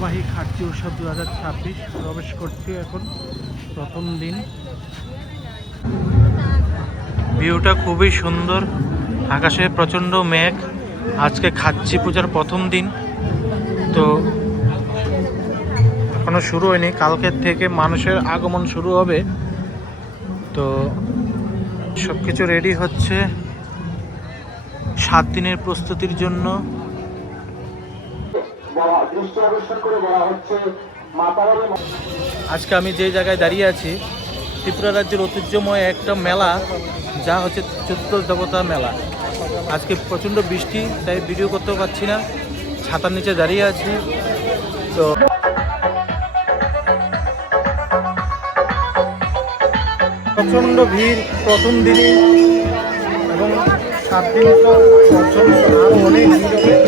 ঐতিহ্যবাহী খাট্টি উৎসব 2026 প্রবেশ করছি এখন প্রথম দিন। ভিউটা খুবই সুন্দর, আকাশে প্রচণ্ড মেঘ। আজকে খাচ্ছি পূজার প্রথম দিন, তো এখনো শুরু হয়নি, কালকের থেকে মানুষের আগমন শুরু হবে। তো সব কিছু রেডি হচ্ছে 7 দিনের প্রস্তুতির জন্য। আজকে আমি যে জায়গায় দাঁড়িয়ে আছি, ত্রিপুরা রাজ্যের ঐতিহ্যময় একটা মেলা, যা হচ্ছে চতুর্দশ দেবতা মেলা। আজকে প্রচণ্ড বৃষ্টি, তাই ভিডিও করতেও পারছি না, ছাতার নিচে দাঁড়িয়ে আছি। তো প্রচণ্ড ভিড় প্রথম দিনে, এবং 7 দিন তো প্রচণ্ড আরও অনেক ভিড়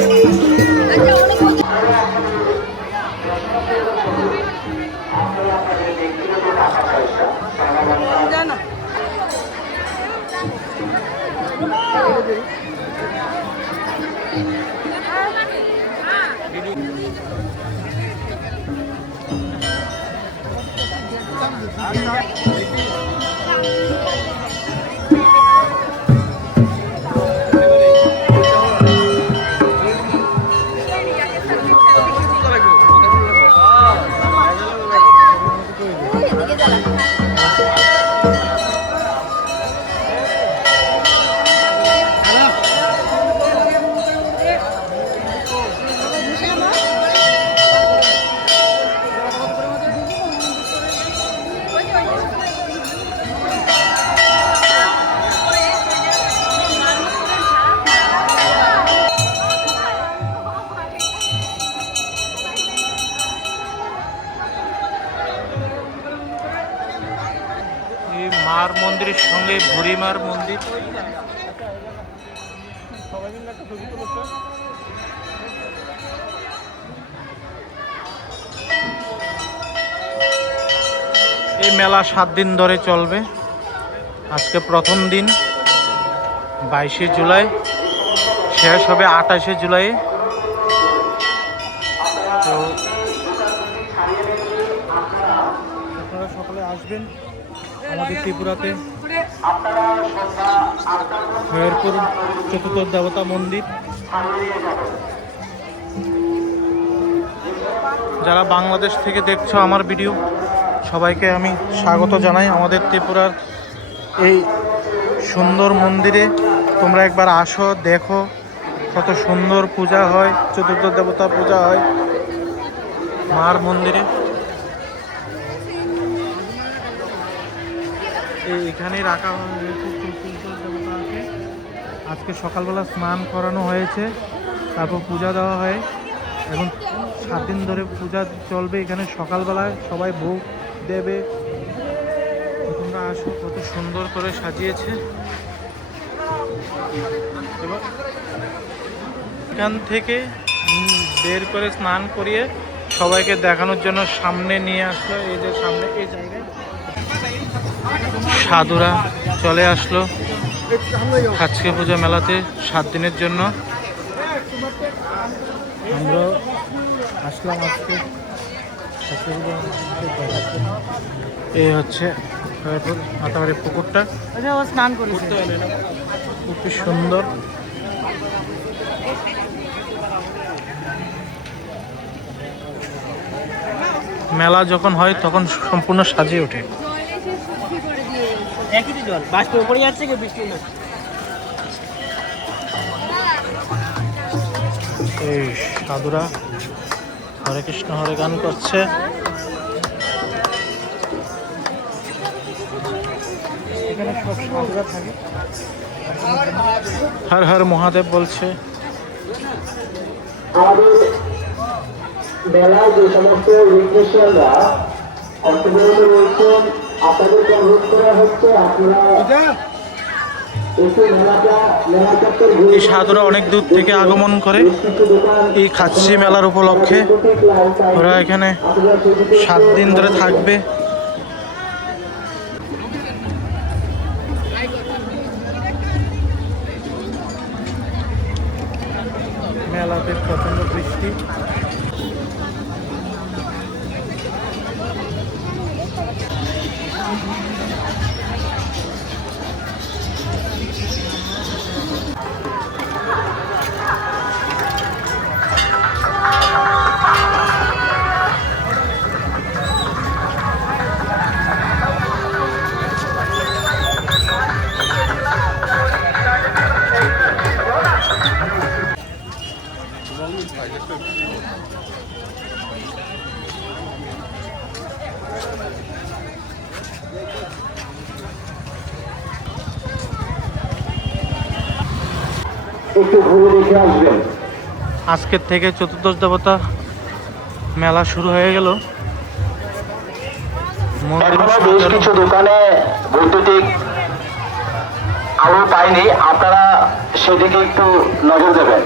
হবে। মার মন্দিরের সঙ্গে বুড়িমার মন্দির। এই মেলা 7 দিন ধরে চলবে। আজকে প্রথম দিন 22শে জুলাই, শেষ হবে 28শে জুলাই। তো আপনারা সকলে আসবেন আমাদের ত্রিপুরাতে খয়েরপুর চতুর্দশ দেবতা মন্দির। যারা বাংলাদেশ থেকে দেখছো আমার ভিডিও, সবাইকে আমি স্বাগত জানাই আমাদের ত্রিপুরার এই সুন্দর মন্দিরে। তোমরা একবার আসো, দেখো কত সুন্দর পূজা হয়, চতুর্দশ দেবতা পূজা হয় মার মন্দিরে। এখানেই রাখা হয়েছে চতুর্দশ দেবতাকে। আজকে সকালবেলা স্নান করানো হয়েছে, তারপর পূজা দেওয়া হয়, এবং 7 দিন ধরে পূজা চলবে। এখানে সকালবেলায় সবাই ভোগ দেবে। তোমরা আসো, কত সুন্দর করে সাজিয়েছে। এবং এখান থেকে বের করে স্নান করিয়ে সবাইকে দেখানোর জন্য সামনে নিয়ে আসলো। এই যে সামনে এই জায়গায় সাধুরা চলে আসলো খাচ্ছি পূজা মেলাতে 7 দিনের জন্য। আমরা আসলাম আজকে এই হচ্ছে মাতাবাড়ির পুকুরটা, স্নান করতে খুবই সুন্দর। মেলা যখন হয় তখন সম্পূর্ণ সাজিয়ে ওঠে। এই সাধুরা হরে কৃষ্ণ হরে গান করছে। এখানে সব সাধুরা থাকে, হর হর মহাদেব বলছে। আমাদের মেলায় যে সমস্ত ইলেকট্রিশিয়ানরা অংশগ্রহণ রয়েছেন, আপনাদেরকে অনুরোধ করা হচ্ছে আপনারা এই সাধুরা অনেক দূর থেকে আগমন করে এই খাচ্ছি মেলার উপলক্ষে। ওরা এখানে 7 দিন ধরে থাকবে। মেলাতে প্রচন্ড বৃষ্টি। একটু ঘুরে দেখে আসবেন। আজকের থেকে চতুর্দশ দেবতা মেলা শুরু হয়ে গেল। এখনো বেশ কিছু দোকানে বৈদ্যুতিক আলো পাইনি, আপনারা সেদিকে একটু নজর দেবেন।